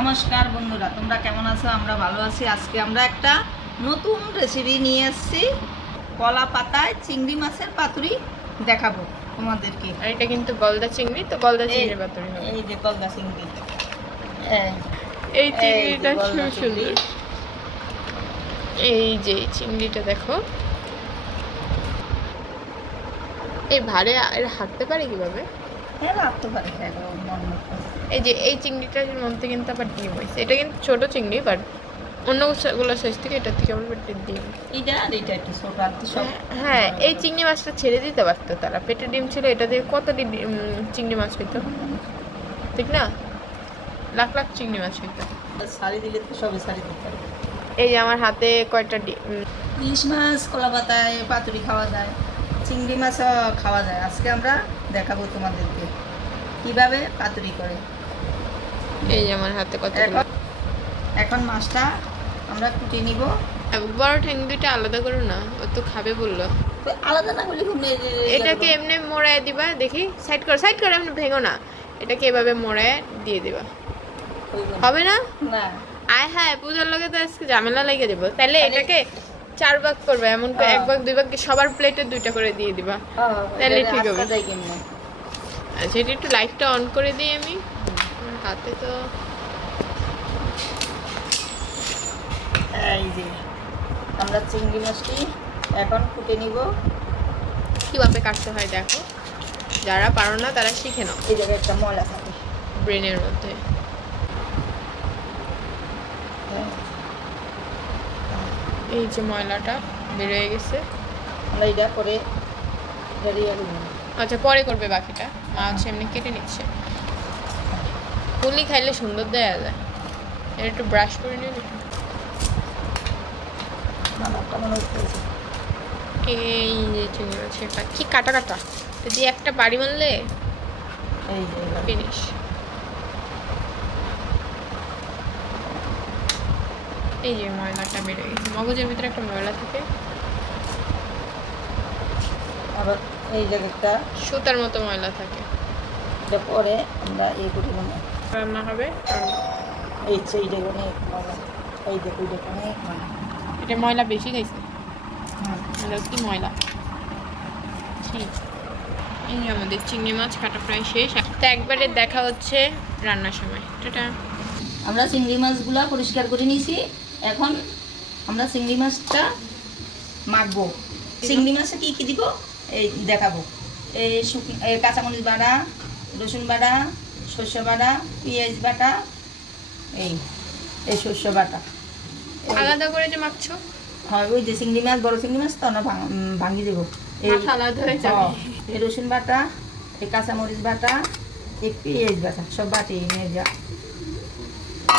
নমস্কার বন্ধুরা, তোমরা কেমন আছো? আমরা ভালো আছি। আজকে আমরা একটা নতুন রেসিপি নিয়ে এসেছি। কলা পাতায় চিংড়ি মাছের পাতুরি দেখাবো তোমাদেরকে। আর এটা কিন্তু গলদা চিংড়ি, তো গলদা চিংড়ির পাতুরি হবে। এই যে গলদা চিংড়ি, এই চিংড়িটা সুন্দর। এই যে চিংড়িটা দেখো, এই ভারে হাঁটতে পারে কিভাবে? হ্যাঁ, হাঁটতে পারে। এই যে এই চিংড়িটার মধ্যে কিন্তু আবার ডিম হয়েছে। এটা কিন্তু ছোট চিংড়ি, বাট অন্যগুলো সাইজ থেকে এটার থেকে আবার পেটের ডিম। এটা আর এটা একটু ছোট আর কি সব। হ্যাঁ, এই চিংড়ি মাছটা ছেড়ে দিতে পারতো তারা। পেটের ডিম ছিল, এটা দিয়ে কত চিংড়ি মাছ হইতো, ঠিক না? লাখ লাখ চিংড়ি মাছ হইতো। শাড়ি দিলে তো সবে শাড়ি দিতে পারবে। এই যে আমার হাতে কয়টা ইলিশ মাছ কলা পাতায় পাতুরি খাওয়া যায়, চিংড়ি মাছও খাওয়া যায়। আজকে আমরা দেখাবো তোমাদেরকে কিভাবে পাতুরি করে। এই যে আমার হাতে কত। এখন মাছটা আমরা কুটে নিব। বড় ঠ্যাং দুইটা আলাদা করো না, ও তো খাবে বললো। আলাদা না করলে এটাকে এমনি মোড়ায় দিবা, দেখি সাইড করো, এমনি ভেঙো না। এটাকে এভাবে মোড়ায় দিয়ে দিবা, হবে না? না, আয় হ্যাঁ, পূজার লগে তো আজকে ঝামেলা লেগে যাবো। তাহলে এটাকে 4 ভাগ করবে, এমন করে 1 ভাগ 2 ভাগ সবার প্লেটে 2টা করে দিয়ে দিবা, তাহলে ঠিক হবে। আচ্ছা, এটা একটু লাইটটা অন করে দিই আমি। হাতে তো এই যে আমরা চিংড়ি মাছটি এখন কুটে নিব। কিভাবে কাটতে হয় দেখো, যারা পারো না তারা শিখে নাও। এই জায়গায় একটা ময়লা থাকে ব্রেনের মধ্যে। এই যে ময়লাটা বের হয়ে গেছে, আমরা এটা করে রেডি করব। আচ্ছা, পরে করবে বাকিটা। মা হচ্ছে এমনি কেটে নিচ্ছে। পুলি খাইলে সুন্দর দেয়া যায়। এটা একটু ব্রাশ করে নিয়ে। এই যে চিংড়ি মাছের কি কাটা কাটা, যদি একটা বাড়ি মারলে এই যে ফিনিশ। এই যে ময়লাটা বেড়ে গেছে, মগজের ভিতরে একটা ময়লা থাকে। আবার এই জায়গাটা সুতার মতো ময়লা থাকে। এটা পরে আমরা এই কুটি রান্না হবে। এই সেইটা অনেক ময়লা, এই দেখো এটা অনেক ময়লা। এটা ময়লা বেশি খাইছে, কি ময়লা। এই যে আমাদের চিংড়ি মাছ কাটা প্রায় শেষ। তো একবারে দেখা হচ্ছে রান্নার সময়। টাটা। আমরা চিংড়ি মাছগুলা পরিষ্কার করে নিয়েছি। এখন আমরা চিংড়ি মাছটা মাখবো। চিংড়ি মাছে কি কি দিব এই দেখাবো। এই কাঁচামরিচ বাটা, রসুন বাটা, সর্ষে বাটা, পেঁয়াজ বাটা, এই এই সর্ষে বাটা আলাদা করে যে মাখছো। হয়, ওই যে চিংড়ি মাছ, বড় চিংড়ি মাছ তো আমরা ভাঙি দেবো। এই রসুন বাটা, এই কাঁচামরিচ বাটা, এই পেঁয়াজ বাটা সব বাটি নিয়ে যা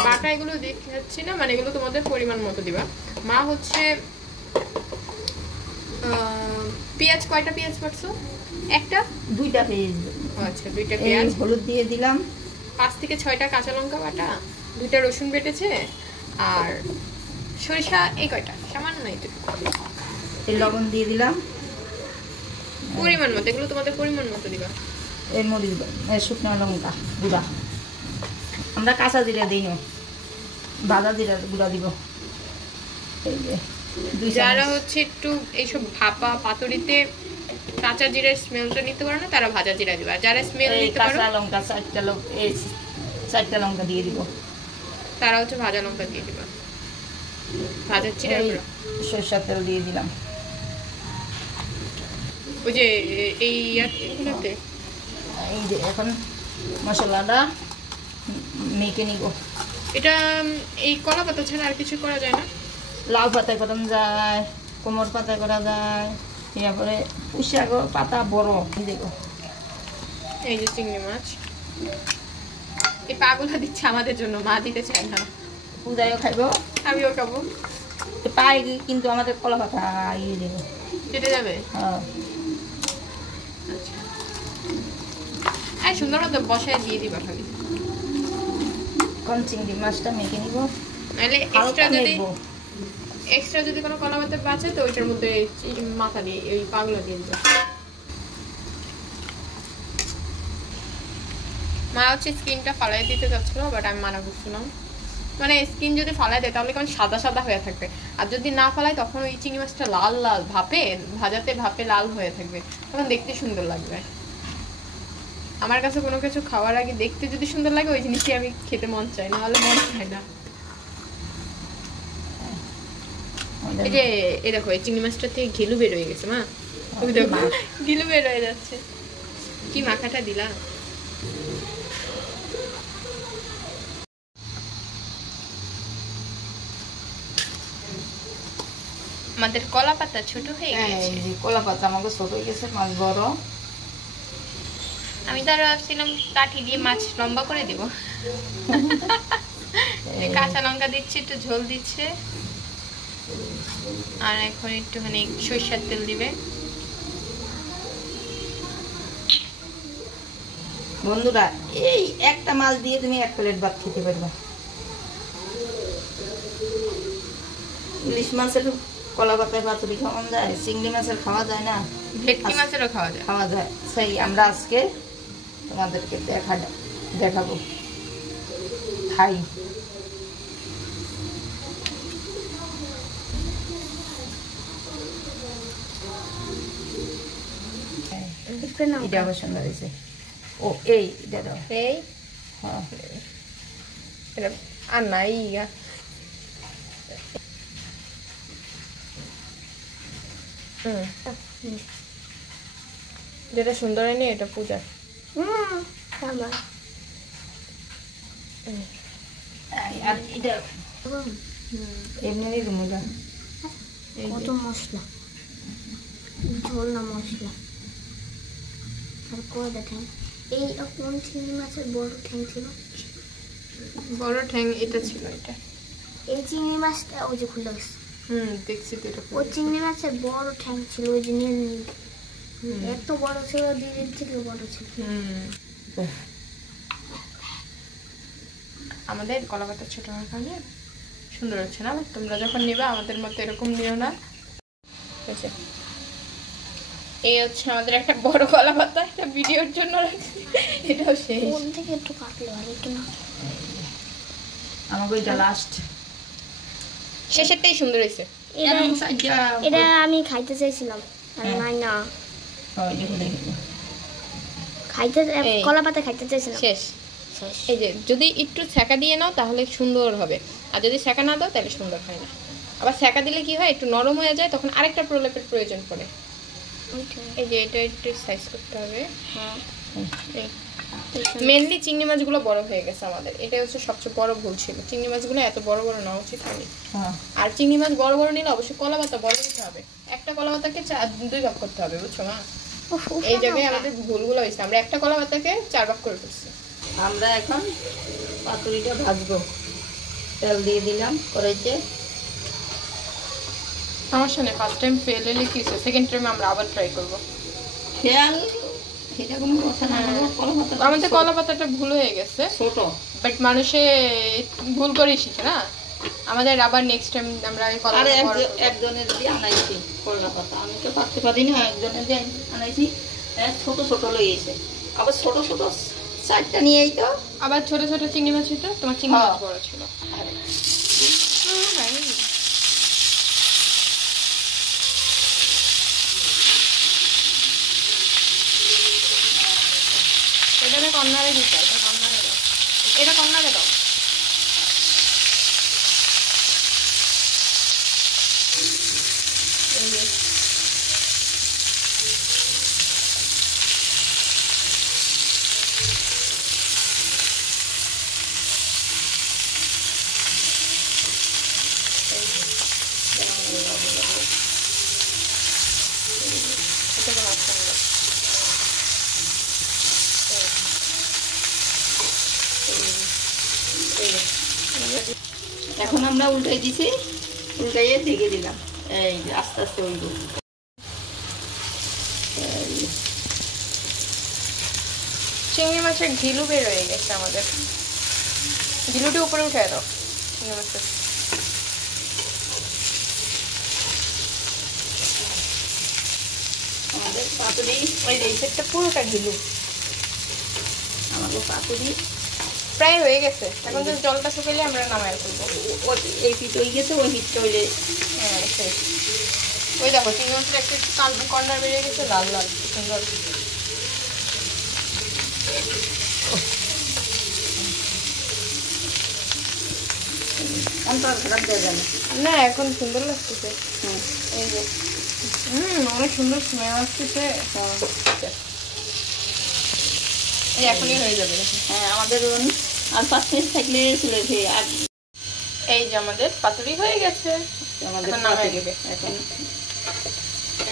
বাটা। এগুলো দেখাচ্ছি না, মানে এগুলো তোমাদের পরিমাণ মতো দিবা। মা হচ্ছে পেঁয়াজ, কয়টা পেঁয়াজ কাটছো? একটা, 2টা পেঁয়াজ। আচ্ছা, 2টা পেঁয়াজ। হলুদ দিয়ে দিলাম। 5 থেকে 6টা কাঁচা লঙ্কা বাটা, 2টা রসুন বেটেছে, আর সরিষা এই কয়টা, সামান্য এইটুকু। এই লবণ দিয়ে দিলাম পরিমাণ মতো। এগুলো তোমাদের পরিমাণ মতো দিবা। এই মরিচ, শুকনো লঙ্কা গুঁড়া। আমরা কাঁচা জিরা দিই না, ভাজা জিরা গুঁড়া দিব। এই যে যারা হচ্ছে একটু এইসব ভাপা পাতুরিতে কাঁচা জিরার স্মেলটা নিতে পারো না, তারা ভাজা জিরা দিবা। যারা স্মেল নিতে পারো, কাঁচা লঙ্কা 4টা লঙ্কা দিয়ে দিব। তারা হচ্ছে ভাজা লঙ্কা দিয়ে দিবা। ভাজা জিরা গুঁড়া, সরষের তেল দিয়ে দিলাম। ওই যে এই ইয়াতে। এই যে এখন মশলাটা মেখে নিব। এটা এই কলা পাতা ছাড়া আর কিছু করা যায় না? লাউ পাতায় করা যায়, কোমর পাতায় করা যায়, তারপরে পুঁইশাক পাতা বড় দেখো। এই যে চিংড়ি মাছ, এই পাগুলা দিচ্ছে আমাদের জন্য, মা দিতে চায় না। পূজায়ও খাইব, আমিও খাবো। পাই কিন্তু আমাদের কলা পাতা ইয়ে দেবো, কেটে যাবে। হ্যাঁ, আর সুন্দর মতো বসায় দিয়ে দিবা খালি। কোন চিংড়ি মাছটা মেখে নিব। নাহলে এক্সট্রা যদি কোনো কলা পাতা বাঁচে, তো ওইটার মধ্যে মাথা দিয়ে এই পাগুলা দিয়ে দিবা। মা হচ্ছে স্কিনটা ফালাই দিতে চাচ্ছিল, বাট আমি মানা করছিলাম। মানে স্কিন যদি ফালাই দেয় তাহলে কেমন সাদা সাদা হয়ে থাকবে, আর যদি না ফালাই তখন ওই চিংড়ি মাছটা লাল লাল ভাজাতে ভাপে লাল হয়ে থাকবে, তখন দেখতে সুন্দর লাগবে। আমার কাছে কোনো কিছু খাওয়ার আগে দেখতে যদি সুন্দর লাগে ওই জিনিসই আমি খেতে মন চাই, নাহলে মন চায় না। এই যে এই দেখো এই চিংড়ি মাছটা থেকে ঘিলু বের হয়ে গেছে মা, ওই দেখো ঘিলু বের হয়ে যাচ্ছে। কি মাখাটা দিলা? আমাদের কলা পাতা ছোট হয়ে গেছে। কলা পাতা আমাকে ছোট হয়ে গেছে, মাছ বড়। আমি তো আরো ভাবছিলাম কাঠি দিয়ে মাছ লম্বা করে দিব। কাঁচা লঙ্কা দিচ্ছে, একটু ঝোল দিচ্ছে, আর এখন একটুখানি সরিষার তেল দিবে। বন্ধুরা এই একটা মাছ দিয়ে তুমি 1 প্লেট ভাত খেতে পারবে। ইলিশ মাছের কলা পাতায় পাতুরি খাওয়া যায়, চিংড়ি মাছের খাওয়া যায় না, ভেটকি মাছেরও খাওয়া যায়। সেই আমরা আজকে তোমাদেরকে দেখাবো খাই। এটা আবার সুন্দর হয়েছে। ও এই এটা দাও, এই হ্যাঁ এটা আর নাই যেটা সুন্দর হয়নি এটা পূজা। আর এটা এমনি রুমুলা কত মশলা, ঝোল না মশলা। আর কই দেখেন এই কোন চিংড়ি মাছের বড় ঠ্যাং ছিল, বড় ঠ্যাং এটা ছিল। এটা এই চিংড়ি মাছটা ওই যে খুলে গেছে। দেখছি তো এটা। ওই চিংড়ি মাছের বড় ঠ্যাং ছিল, ওই যে নীল নীল, এত বড় ছিল, দিদির থেকে বড় ছিল। আমাদের কলা পাতা ছোট হওয়ার কারণে সুন্দর হচ্ছে না। তোমরা যখন নিবা আমাদের মতো এরকম নিও না। এই হচ্ছে আমাদের একটা বড় কলা পাতা, এটা ভিডিওর জন্য রাখছি। এটাও শেষ। কোন থেকে একটু কাটলে ভালো একটু না, আমাকে এটা লাস্ট শেষেরটাই সুন্দর হয়েছে। এটা আমি খাইতে চাইছিলাম, নাই না খাইতে, কলা পাতা খাইতে চাইছিলাম। শেষ। এই যে যদি একটু ছ্যাঁকা দিয়ে নাও তাহলে সুন্দর হবে, আর যদি ছ্যাঁকা না দাও তাহলে সুন্দর হয় না। আবার ছ্যাঁকা দিলে কি হয়, একটু নরম হয়ে যায়, তখন আরেকটা প্রলেপের প্রয়োজন পড়ে। এই যে এটা একটু সাইজ করতে হবে। মেনলি চিংড়ি মাছগুলো বড় হয়ে গেছে আমাদের, এটাই হচ্ছে সবচেয়ে বড় ভুল ছিল। চিংড়ি মাছগুলো এত বড় বড় নেওয়া উচিত হয়নি। আর চিংড়ি মাছ বড় বড় নিলে অবশ্যই কলা পাতা বড় দিতে হবে। একটা কলা পাতাকে 2 ভাগ করতে হবে, বুঝছো মা? এই জায়গায় আমাদের ভুলগুলো হয়েছে, আমরা একটা কলা পাতাকে 4 ভাগ করে ফেলছি। আমরা এখন পাতুরিটা ভাজবো, তেল দিয়ে দিলাম কড়াইতে। সমস্যা নেই, ফার্স্ট টাইম ফেল হলে কি হয়েছে, সেকেন্ড টাইমে আমরা আবার ট্রাই করবো। খেয়াল এটা কোনো কথা না, আমাদের কলা পাতাটা ভুল হয়ে গেছে ছোট, বাট মানুষে ভুল করে শিখে না। আমাদের আবার নেক্সট টাইম আমরা এই কলা পাতা একজনের দিয়ে আনাইছি কলা পাতা, আমি তো পারতে পারি না, একজনের দিয়ে আনাইছি, ছোট ছোট লইয়েছে, আবার ছোট ছোট 4টা নিয়েই তো। আবার ছোট ছোট চিংড়ি মাছ ছিল, তোমার চিংড়ি মাছ বড় ছিল। এটা কর্নারে দিতে, এটা কর্নারে দাও, এটা কর্নারে দাও। এখন আমরা উল্টাই দিছি, উল্টাইয়ে ঢেকে দিলাম, এই আস্তে আস্তে উল্টো। চিংড়ি মাছের ঘিলু বের হয়ে গেছে আমাদের, ঘিলুটি উপরে উঠে দাও চিংড়ি মাছের। আমাদের পাতুরি ওই যে সেটা পুরোটা ঘিলু। আমাদের পাতুরি প্রায় হয়ে গেছে, এখন তো জলটা শুকাইলে আমরা নামায় ফেলবো। এই পিঠ হয়ে গেছে, ওই পিঠটা হইলে হ্যাঁ শেষ। ওই দেখো চিংড়ি মাছের একটা একটু কর্নার বেরিয়ে গেছে, লাল লাল সুন্দর। খারাপ দেওয়া যাবে না এখন সুন্দর লাগতেছে। এই যে অনেক সুন্দর স্মেল আসতেছে। এই এখনই হয়ে যাবে। হ্যাঁ আমাদের আর 5 মিনিট থাকলে চলে যাবে। আর এই যে আমাদের পাতুরি হয়ে গেছে, আমাদের এখন নামিয়ে দেবে। এখন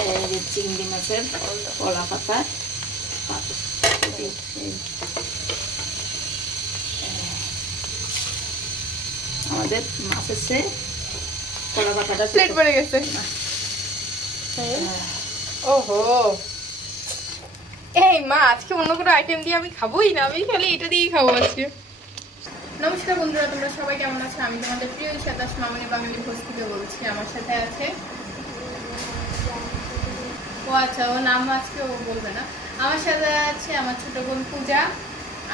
এই যে চিংড়ি মাছের কলা পাতা আমাদের মাছ হচ্ছে কলা পাতাটা প্লেট পড়ে গেছে। ওহো এই মা আজকে অন্য কোনো আইটেম দিয়ে আমি খাবোই না, আমি খালি এটা দিয়েই খাবো আজকে। নমস্কার বন্ধুরা, তোমরা সবাই কেমন আছো? আমি তোমাদের প্রিয় সাতাশ মামনি বাঙালি ভোজ থেকে বলছি। আমার সাথে আছে ও, আচ্ছা ও নাম আজকে ও বলবে না। আমার সাথে আছে আমার ছোট বোন পূজা,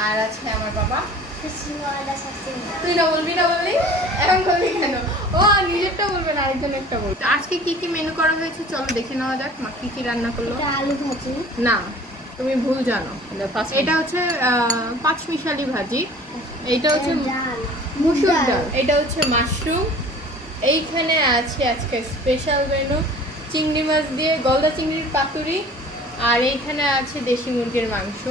আর আছে আমার বাবা। তুই না বলবি? না বললি এখন বলবি কেন? ও নিজেরটা বলবে না, আরেকজনেরটা বলবে। আজকে কি কি মেনু করা হয়েছে চলো দেখে নেওয়া যাক। মা কি কি রান্না করলো? আলু ভাজি না, তুমি ভুল জানো। এটা হচ্ছে পাঁচমিশালি ভাজি, এইটা হচ্ছে মুসুর ডাল, এটা হচ্ছে মাশরুম। এইখানে আছে আজকে স্পেশাল মেনু চিংড়ি মাছ দিয়ে গলদা চিংড়ির পাতুরি, আর এইখানে আছে দেশি মুরগির মাংস।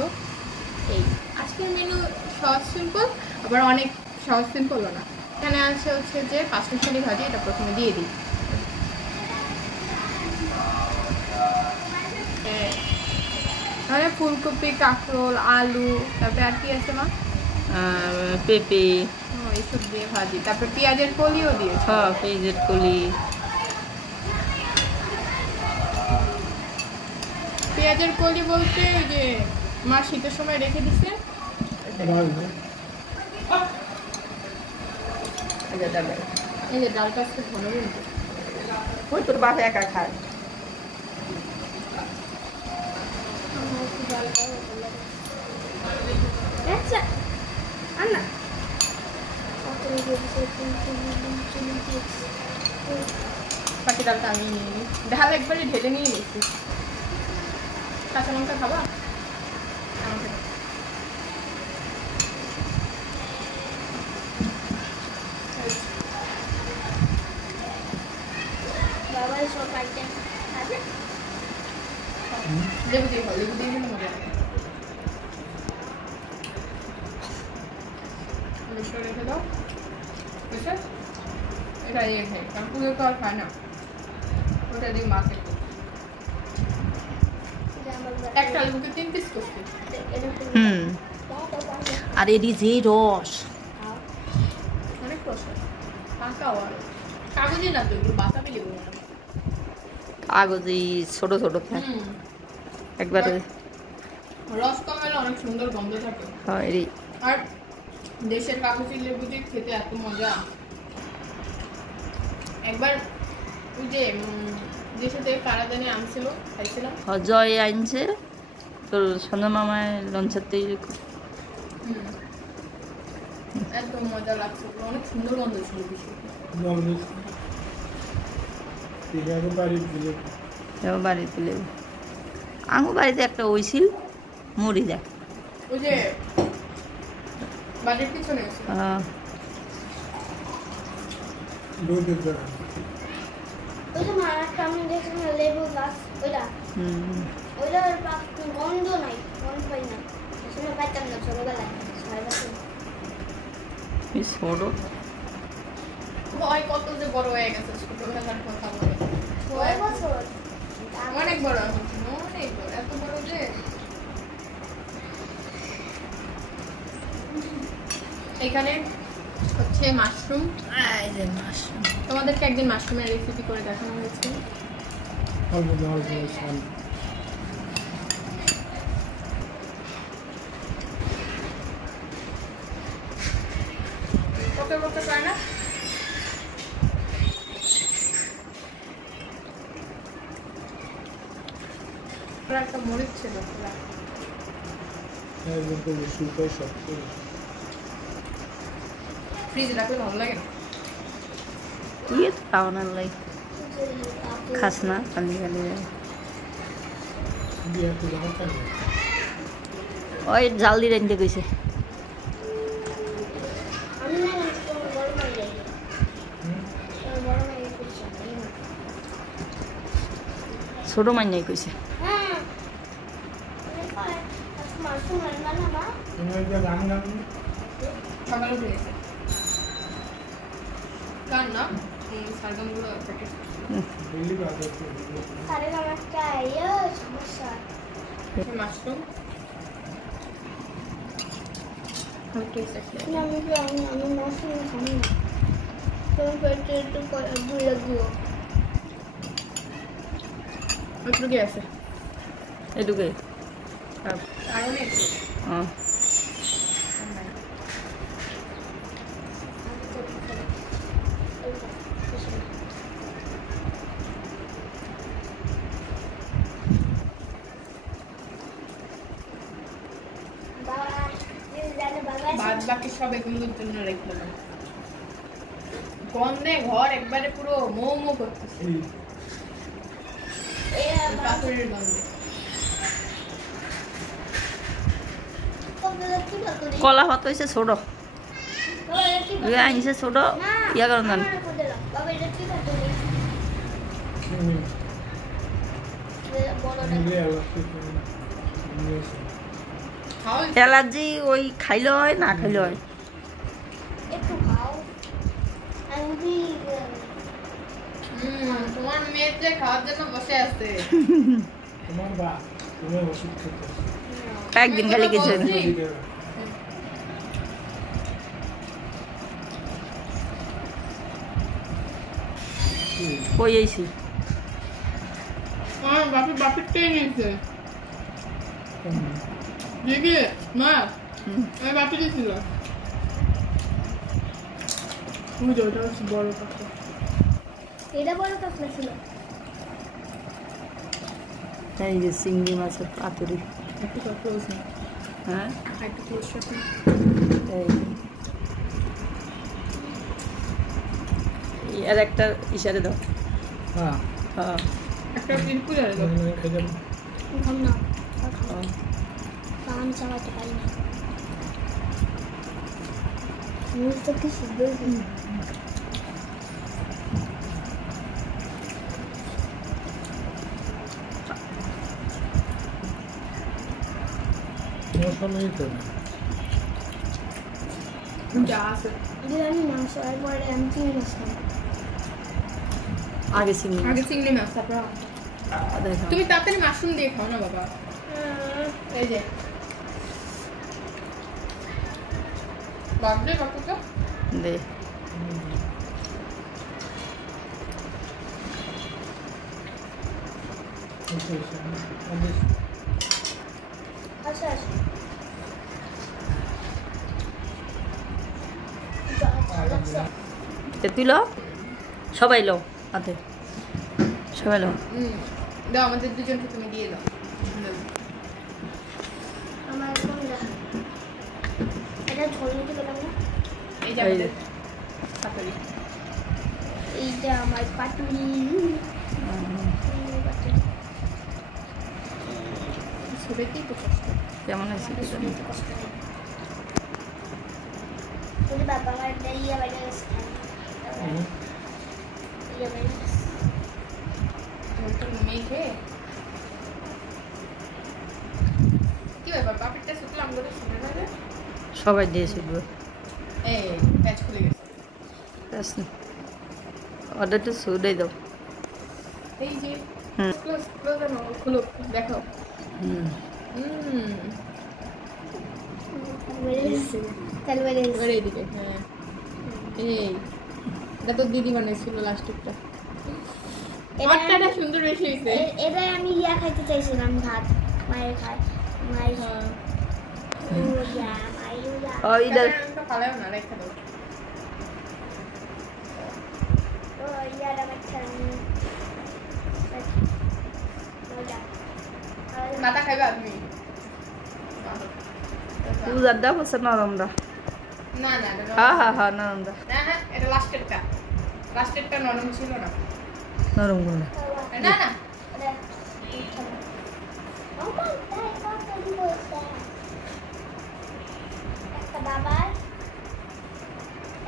এই আজকের মেনু সহজ সিম্পল, আবার অনেক সহজ সিম্পলও না। এখানে আছে হচ্ছে যে পাঁচমিশালি ভাজি, এটা প্রথমে দিয়ে দিই। ফুলকপি, কাঁকরোল, আলু, তারপরে আর কি আছে মা? পেঁপে, এইসব দিয়ে ভাজি, তারপরে পেঁয়াজের কলিও দিয়েছে। পেঁয়াজের কলি। পেঁয়াজের কলি বলতে ওই যে মা শীতের সময় রেখে দিছে। এই যে ডালটা আজকে ভালো কিন্তু ওই তোর বাপ একা খায়। আচ্ছা আন্না বাকি ডালটা আমি নিয়ে নিই। ডাল একবারে ঢেলে নিয়ে নিচ্ছি। কাঁচা লঙ্কা খাবা? আমাকে দাও। বাবার সব আইটেম আছে। লেবু দিয়ে খাও, লেবু দিয়ে দিলে মজা লাগে। লেবুটা রেখে দাও। বুঝছে? এটা দিয়ে খাই, কারণ পুজো তো আর খায় না। ওটা দিয়ে মাছ একটু একটা লেবুকে 3 পিস করছি। আর এটি যে রস, অনেক রস, পাকাও আর কাগজে না তো, এগুলো বাতাবি লেবু। কাগজি ছোট ছোট থাকে একবারে। রস কম হলে অনেক সুন্দর গন্ধ থাকে। আর দেশের কাগজি লেবু দিয়ে খেতে এত মজা। একবার ওই যে দেশে থেকে কারা জানি আনছিল, খাইছিলাম। জয় আনছে তোর সন্ধ্যা মামায় লঞ্চাতে। এত মজা লাগছে, অনেক সুন্দর গন্ধ ছিল। বাড়িতে লেবু আঙু বাড়িতে একটা ওইছিল মুড়ি দেখ, ওই যে বাড়ির পিছনে ওই যে মারাটা আমি দেখছি না লেবু গাছ, ওইটা ওইটার গন্ধ নাই, গন্ধ পাই না। আসলে পাইতাম না ছোটবেলায়, 6 বছর। ছোট ভয় কত যে বড় হয়ে গেছে, ছোটবেলার কথা বলে। 6 বছর অনেক বড় হচ্ছে, অনেক বড়, এত বড় যে। এখানে হচ্ছে মাশরুম। তোমাদেরকে একদিন মাশরুমের রেসিপি করে দেখানো হয়েছে। কত পায় না একটা মরিচ ছিল। ফ্রিজে রাখলে ভালো লাগে না। ইয়ে খাওয়ানোর লাই খাস না খালি খালি ওই জাল দিয়ে রাখতে কইছে। আমি না বড় মাই যাই বড় মাই করছি ছোট মাইনাই কইছে। হ্যাঁ মাশরুম রান্না না মা সকালে উঠে গেছে কার না সারগামগুলো প্যাকেট আরে একটা ইয়ে সমস্যা মাশরুম না আমি মাশরুম খাই না তুমি পেটে একটু ভুল লাগলো একটু কি আছে এটুকুই আরো নেই হ্যাঁ বাদ বাকি সব এগুলোর জন্য রেখে দেবেন। গন্ধে ঘর একবারে পুরো মো মো করতেছে পাথরের গন্ধে। কলা ভাত হয়েছে ছোট আনছে ছোট ইয়া করেন জান অ্যালার্জি ওই খাইলে হয় না খাইলে হয়। তোমার মেয়ে যে খাওয়ার জন্য বসে আছে একদিন খালি কিছু কই আইছি বাপিরটাই নিয়েছে দেখি মা আমি বাপি দিয়েছিল বড় কাকা এটা বড় কাঁকড়া ছিল এই যে চিংড়ি মাছের পাতুরি একটু ক্লোজ না হ্যাঁ একটু ক্লোজ শট আর একটা ইশারে দাও। হ্যাঁ হ্যাঁ একটা বিলকুল আর দাও খাম না কান চালাতে পারি না মুখ তো কি সিদ্ধ যা আছে বিরিয়ানি মাংস এরপরে আমি চিংড়ি মাছ খাবো আগে চিংড়ি আগে চিংড়ি মাছ তারপর তুমি তাড়াতাড়ি মাশরুম দিয়ে খাও না বাবা এই যে বাগদে বাকুটা দে আচ্ছা তুই লো সবাই লো হাতে সবাই লো দাও আমাদের দুজনকে তুমি দিয়ে দাও আমার কোনটা এটা ঝোল নিতে গেলাম না এই যে আমাদের পাতুরি এইটা আমার পাতুরি ছবিতেই তো কষ্ট কেমন আছে কষ্ট নেই যদি বাবা আমার ইয়া বাইরে গেছে ইয়া বাইরে মেঘে কি ব্যাপার বাপিরটা শুকলাম করে শুনে না রে সবাই দিয়ে শুধু এই প্যাচ খুলে গেছে অর্ডারটা শুধুই দাও। এই যে হুম। ক্লোজ ক্লোজ না খুলো দেখো তাহলে বাইরে এবার এইদিকে হ্যাঁ এই এটা তো দিদি বানিয়েছিল লাস্টটা এটা সুন্দর বেশি হয়েছে এটা আমি ইয়া খাইতে চাইছিলাম ভাত মায়ের খায় মায়ের ইয়া মায়ের ও ইদার ফালাও না রেখে দাও ও ইয়ার আমার খাই মাথা খাইবা তুমি পূজার দাম আছে নরমরা না না এটা নরম। হ্যাঁ হ্যাঁ হ্যাঁ নরমটা না হ্যাঁ এটা লাস্টেরটা নরম ছিল না। নরম গুলো না না একটা বাবার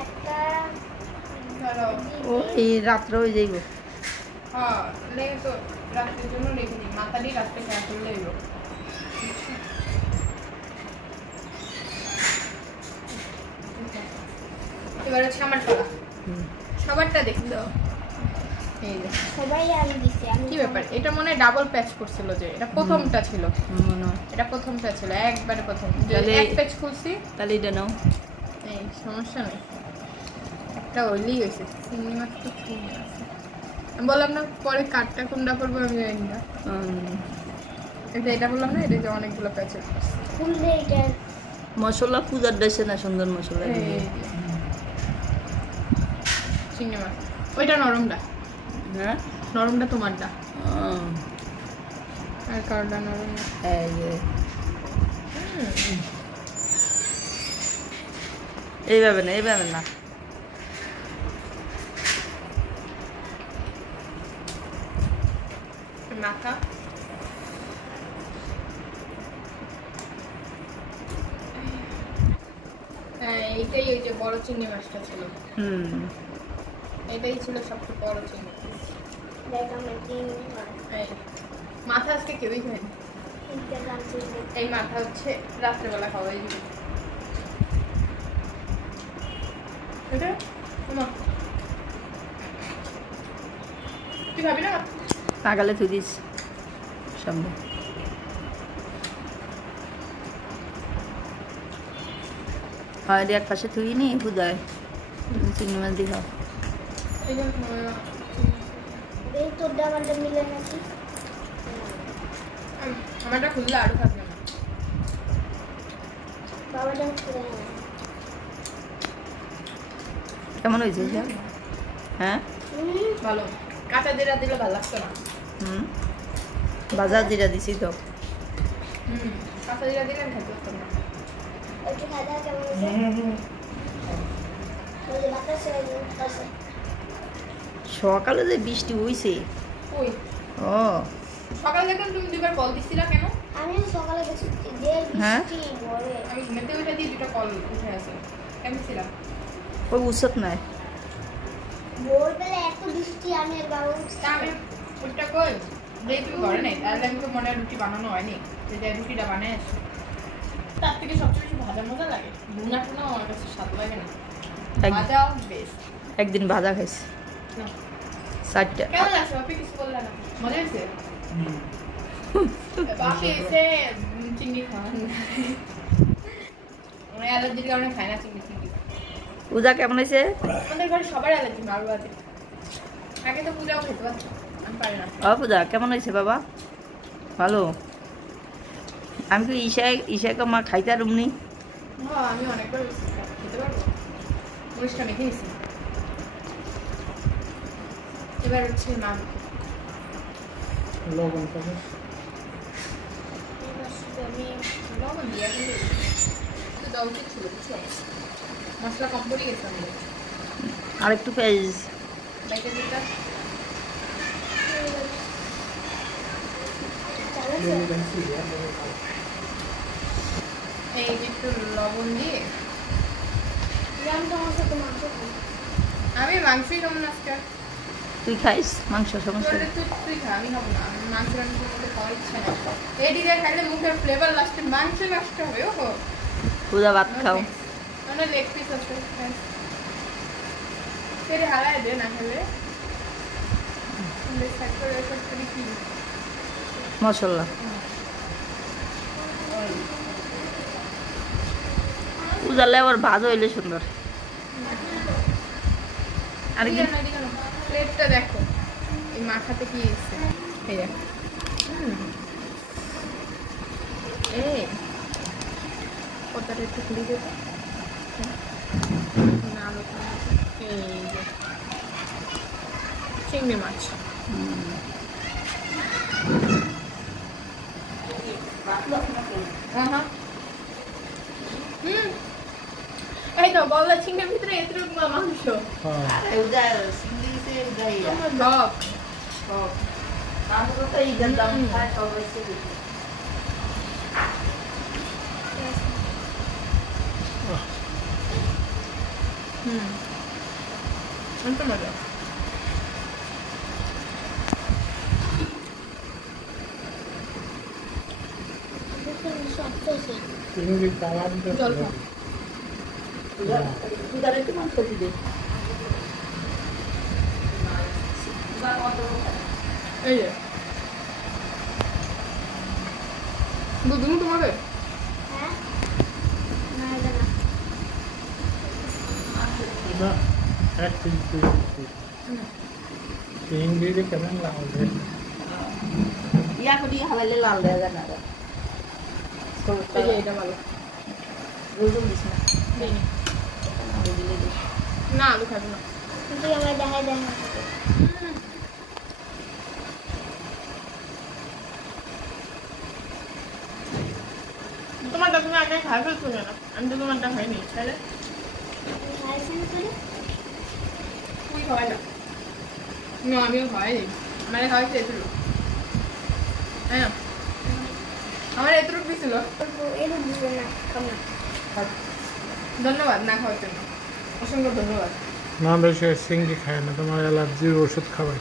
একটা ধরো ও এই রাত্রে হয়ে যাইব হ্যাঁ লেগে তো রাত্রের জন্য রেখে দিই মাথাটি রাত্রে খেয়া করলে এলো এবার হচ্ছে আমার পালা সবারটা দেখতে দাও। এই যে সবাই আমি দিছি আমি কি ব্যাপার এটা মনে হয় ডাবল প্যাচ করছিল যে এটা প্রথমটা ছিল মনে হয় এটা প্রথমটা ছিল একবারে প্রথম তাহলে এক প্যাচ খুলছি তাহলে এটা নাও এই সমস্যা নেই একটা ওইলি হয়েছে চিংড়ি মাছ তো চিংড়ি মাছ আমি বললাম না পরে কাঠটা কোনটা করবো আমি জানি না এটা বললাম না এটা যে অনেকগুলো প্যাচের খুললে এটা মশলা পূজার দেশে না সুন্দর মশলা দিয়ে। চিংড়ি মাছ ওইটা নরমটা হ্যাঁ নরমটা তোমারটা আর কারোটা নরম না। এই যে এইভাবে না মাথা হ্যাঁ এইটাই ওই যে বড় চিংড়ি মাছটা ছিল এটাই ছিল সবচেয়ে বড় চিংড়ি মাছ। দেখ আমার তিন এই মাথা আজকে কেউই খায়নি তিনটা গাছ এই মাথা হচ্ছে রাত্রেবেলা খাওয়াই দিবি এটা তুই খাবি না পাগালে তুই দিস সামনে হয় এক পাশে তুই নি খুদায় চিংড়ি মাছ দিয়ে খাও এই তোর ডাবারটা মিলে নাকি আমারটা খুললে আরো থাকবে না বাবাটা খুলে না কেমন হয়েছে এটা? হ্যাঁ ভালো কাঁচা জিরা দিলে ভালো লাগতো না বাজার জিরা দিছি তো কাঁচা জিরা দিলে আমি খেতে পারতাম না একটু খাওয়া দাওয়া কেমন হয়েছে ওই যে বাতাস আছে সকালে যে বৃষ্টি হইছে ওই ও সকালে দেখলাম তুমি দুবার কল দিছিলা কেন আমি সকালে গেছি যে হ্যাঁ? বৃষ্টি পড়ে আমি ঘুমেতে উঠে দিয়ে দুটো কল উঠে আছে কেমন ছিলাম ওই উৎসব নাই ভোরবেলা এত বৃষ্টি আমি আর বাবা তা আমি ওইটা কই যেই তুমি ঘরে নেই তাহলে আমি তো মনে হয় রুটি বানানো হয়নি যে রুটিটা বানায় আসি তার থেকে সবচেয়ে বেশি ভাজা মজা লাগে ভুনা টুনা আমার কাছে স্বাদ লাগে না ভাজা বেস্ট একদিন ভাজা খাইছি না 4টা কেমন লাগছে বাপি কিছু বললে না মজা হয়েছে বাপি এসে চিংড়ি খাওয়ান মানে অ্যালার্জির কারণে খায় না চিংড়ি পূজা কেমন হয়েছে আমাদের ঘরে সবার অ্যালার্জি মারু আছে আগে তো পূজাও খেতে পারতাম আমি পারি না ও পূজা কেমন হয়েছে বাবা ভালো আমি তো ঈশাকে মা খাইতে আর উমনি হ্যাঁ আমি অনেকবার খেতে পারবো মরিচটা মেখে নিছি এবার হচ্ছে মাম লবণ খাবে আমি লবণ দিয়ে কিন্তু দেওয়া উচিত ছিল বুঝছো মশলা কম পড়ে গেছে আমাদের আর একটু পেঁয়াজ বাইকে দিতে এই একটু লবণ দিয়ে আমি তোমার সাথে মাংস খাই আমি মাংসই খাবো না আজকে তুই খাইস মাংস সমস্যা তুই তুই খা আমি খাবো না আমি মাংস রান্নার মধ্যে খাওয়ার ইচ্ছা নেই এটি দিয়ে খাইলে মুখের ফ্লেভার লাস্টে মাংস নষ্ট হবে ও পূজা ভাত খাও মানে লেগ পিস আছে ফের হারায় দে না খেলে মশলা পূজালে আবার ভাত হইলে সুন্দর আর কি প্লেটটা দেখো এই মাখাতে কি এসছে এই দেখো এই কতটা একটু খুলে দেব না এই যে চিংড়ি মাছ এই তো গলদা চিংড়ির ভিতরে এতটুকু মাংস আরে ওটা চিংড়িতে ওটাই আমার বাপ আমরা তো এই দাম খায় সবাই থেকে অনেক মজা চিংড়ি কালারটা জল খা উদার একটু মাংস দিবে এই যে দুধ তোমাদের হ্যাঁ না এটা না না এক চিংড়ি চিংড়ি কেমন লাগবে ইয়া করি হালালে লাল দেয়া যায় না এই যে এটা ভালো রোজও দিস না দেয়নি। আলু দিলে দিস না আলু খাবো না কিন্তু আমার দেখাই দেয় না তোমারটা তুমি আগে খাই ফেলছো কেন আমি তো তোমারটা খাইনি তাহলে লাইসেন্স করে তুই খাওয়াই না না আমিও খাওয়াইনি মানে খাওয়াইছি এতটুকু তাই না আমার এতটুকু দিছিল এরকম দিবে না খাম না ধন্যবাদ না খাওয়ার জন্য অসংখ্য ধন্যবাদ না বেশি চিংড়ি খায় না তোমার অ্যালার্জির ওষুধ খাওয়াই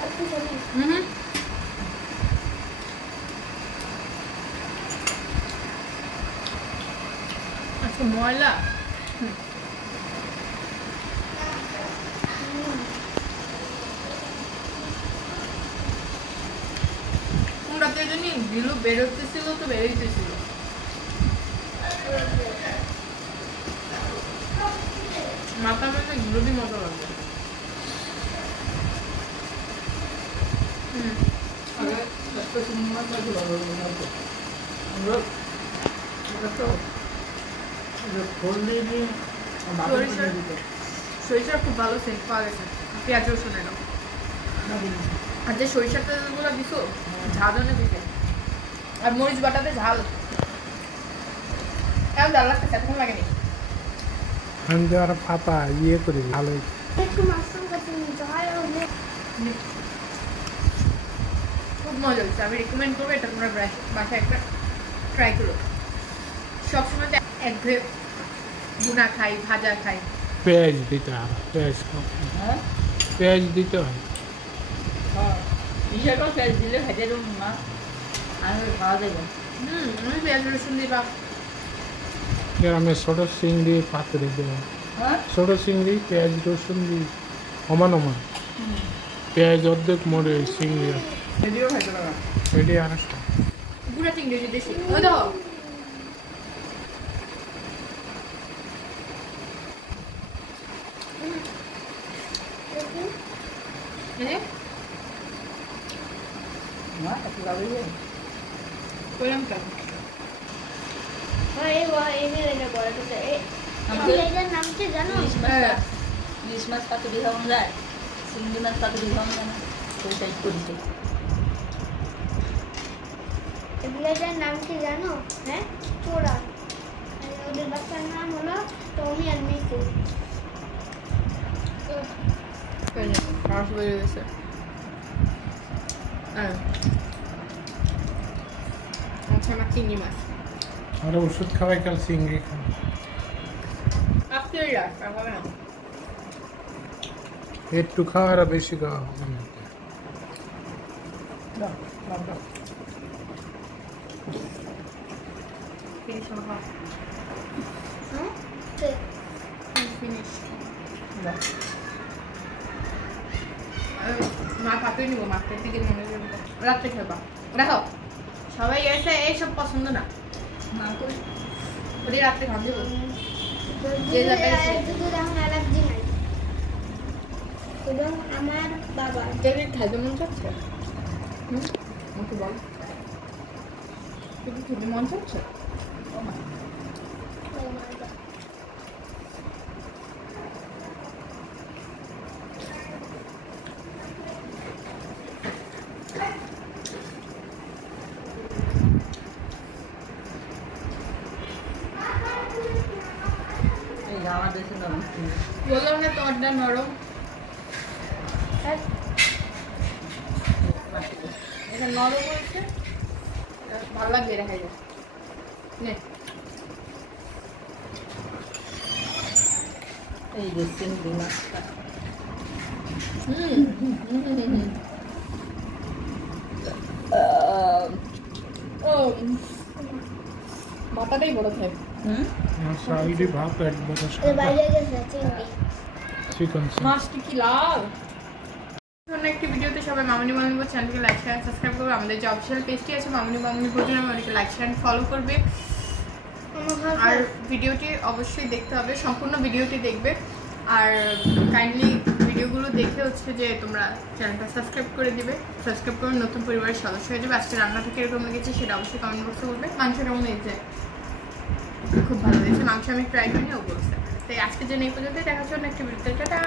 একটু খাবি আচ্ছা ময়লা রাতের জন্য গিলু বেরোতেছিল তো বেরোইতেছিল মাথা মধ্যে গ্লোবি মতো লাগবে সরিষা খুব ভালো সেন্ট পাওয়া গেছে পেঁয়াজ রসুন এলো আর যে সরিষার তেলগুলো দিছো ঝাল অনেক দিতে আর মরিচ বাটাতে ঝাল কেমন ঝাল লাগতেছে এতক্ষণ লাগেনি আমি তো আর পাতা ইয়ে করি ভালোই একটু মাশরুম কাছে নিতে হয় খুব মজা হচ্ছে আমি রেকমেন্ড করবো এটা তোমরা বাসায় একটা ট্রাই করো সবসময় তো একঘেয়ে ভুনা খাই ভাজা খাই পেঁয়াজ দিতে হয় পেঁয়াজ হ্যাঁ পেঁয়াজ দিতে হয় ইশাটাও পেঁয়াজ দিলে ভেজে দেবো মা আমি খাওয়া দেবো আমি পেঁয়াজ রসুন দিই বা গ্রামে ছোটো চিংড়ি পাত্রে দেবো হ্যাঁ ছোটো চিংড়ি পেঁয়াজ রসুন দিই সমান সমান পেঁয়াজ অর্ধেক মরে চিংড়ি যদিও খাইতে পারো এটি আর গুঁড়া চিংড়ি যে দেশি ওই দেখো মা একটু লাভ হয়ে যায় কইলাম কেন এই মেলে বড় তো এই এটার নাম কি জানো ইলিশ মাছ পাতুরি খাওয়ানো যায় চিংড়ি মাছ পাতুরি খাওয়ানো যায় না ওই সাইড করেছে এটার নাম কি জানো হ্যাঁ চোরা ওদের বাচ্চার নাম হলো টমি আর মিকু খাওয়া শুরু হয়ে গেছে আচ্ছা আমার চিংড়ি মাছ আর ওষুধ খাওয়াই কাল চিংড়ি খাওয়া আজকে রাখ হবে না একটু খাওয়া আর বেশি খাওয়া হবে না ফিনিশ হলো হ্যাঁ ফিনিশ মা পাতে নিবো মাছের দিকে মনে করবো রাত্রে খেবা দেখো সবাই এসে এইসব পছন্দ না মা কই ওদের রাত্রে খাওয়া দেবো দুধ এখন অ্যালার্জি নাই এবং আমার বাবা তোদের খাইতে মন চাচ্ছে আমাকে বল তোদের খেতে মন চাচ্ছে বললাম না তোমারটা নরম, এটা নরম হয়েছে, ভালো লাগবে এটা খাইতে। নে এই যে চিংড়ি মাছটা মাথাটাই বড় খাই। সাইডে ভাত একবার বাইরে গেছে চিংড়ি। চিকেন মাছটি কি লাল। অন্য একটি ভিডিওতে সবাই মামুনি মামুনি চ্যানেলকে লাইক শেয়ার সাবস্ক্রাইব করবে। আমাদের যে অফিসিয়াল পেজটি আছে মামুনি মামুনি ভোজন, আমাদেরকে লাইক শেয়ার ফলো করবে। আর ভিডিওটি অবশ্যই দেখতে হবে, সম্পূর্ণ ভিডিওটি দেখবে। আর কাইন্ডলি ভিডিওগুলো দেখে হচ্ছে যে তোমরা চ্যানেলটা সাবস্ক্রাইব করে দিবে, সাবস্ক্রাইব করে নতুন পরিবারের সদস্য হয়ে যাবে। আজকে রান্নাটা কীরকম লেগেছে সেটা অবশ্যই কমেন্ট বক্সে বলবে। মাংস কেমন হয়েছে? খুব ভালো হয়েছে। মাংস আমি ট্রাই করিনি, ও বলছে। তাই আজকে জন্য এই পর্যন্তই, দেখা হচ্ছে অন্য একটি ভিডিওতে। টাটা।